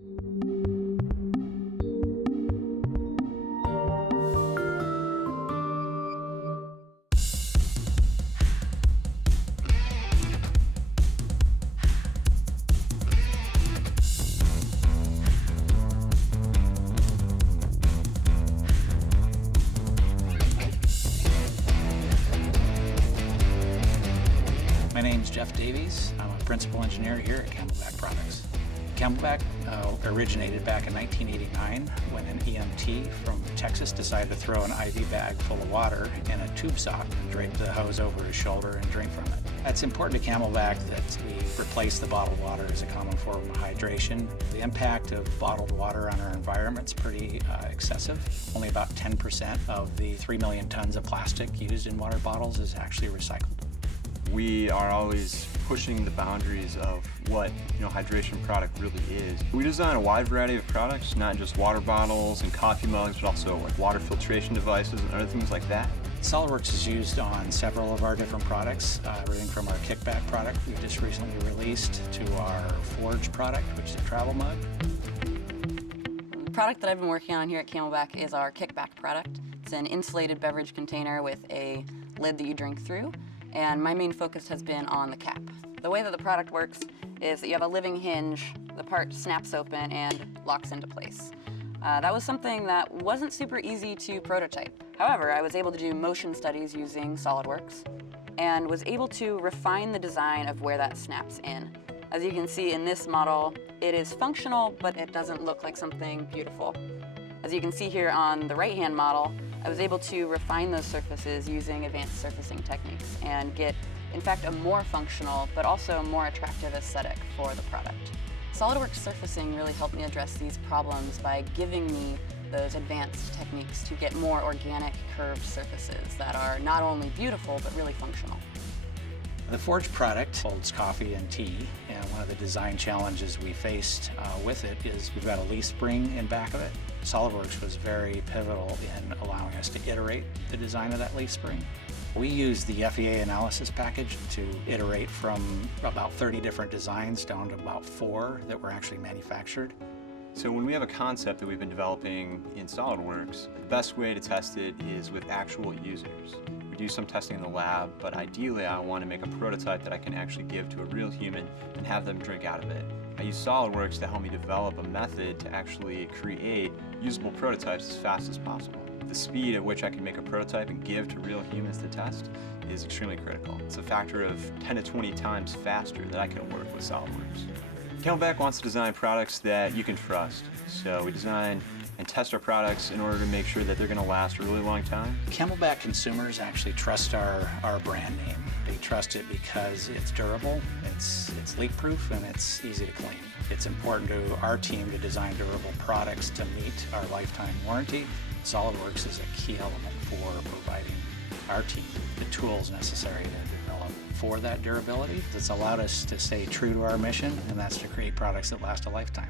My name's Jeff Davies. I'm a principal engineer here at CamelBak Products. CamelBak originated back in 1989 when an EMT from Texas decided to throw an IV bag full of water in a tube sock and drape the hose over his shoulder and drink from it. It's important to CamelBak that we replace the bottled water as a common form of hydration. The impact of bottled water on our environment is pretty excessive. Only about 10% of the 3 million tons of plastic used in water bottles is actually recycled. We are always pushing the boundaries of what hydration product really is. We design a wide variety of products, not just water bottles and coffee mugs, but also like water filtration devices and other things like that. SOLIDWORKS is used on several of our different products, everything from our kickback product we just recently released to our Forge product, which is a travel mug. The product that I've been working on here at CamelBak is our kickback product. It's an insulated beverage container with a lid that you drink through. And my main focus has been on the cap. The way that the product works is that you have a living hinge, the part snaps open and locks into place. That was something that wasn't super easy to prototype. However, I was able to do motion studies using SOLIDWORKS and was able to refine the design of where that snaps in. As you can see in this model, it is functional, but it doesn't look like something beautiful. As you can see here on the right-hand model, I was able to refine those surfaces using advanced surfacing techniques and get, in fact, a more functional but also more attractive aesthetic for the product. SOLIDWORKS surfacing really helped me address these problems by giving me those advanced techniques to get more organic curved surfaces that are not only beautiful but really functional. The Forge product holds coffee and tea, and one of the design challenges we faced with it is we've got a leaf spring in back of it. SOLIDWORKS was very pivotal in allowing us to iterate the design of that leaf spring. We used the FEA analysis package to iterate from about 30 different designs down to about 4 that were actually manufactured. So when we have a concept that we've been developing in SOLIDWORKS, the best way to test it is with actual users. We do some testing in the lab, but ideally I want to make a prototype that I can actually give to a real human and have them drink out of it. I use SOLIDWORKS to help me develop a method to actually create usable prototypes as fast as possible. The speed at which I can make a prototype and give to real humans to test is extremely critical. It's a factor of 10 to 20 times faster that I can work with SOLIDWORKS. CamelBak wants to design products that you can trust. So we design and test our products in order to make sure that they're going to last a really long time. CamelBak consumers actually trust our brand name. They trust it because it's durable, it's leak-proof, and it's easy to clean. It's important to our team to design durable products to meet our lifetime warranty. SOLIDWORKS is a key element for providing our team the tools necessary to develop for that durability. It's allowed us to stay true to our mission, and that's to create products that last a lifetime.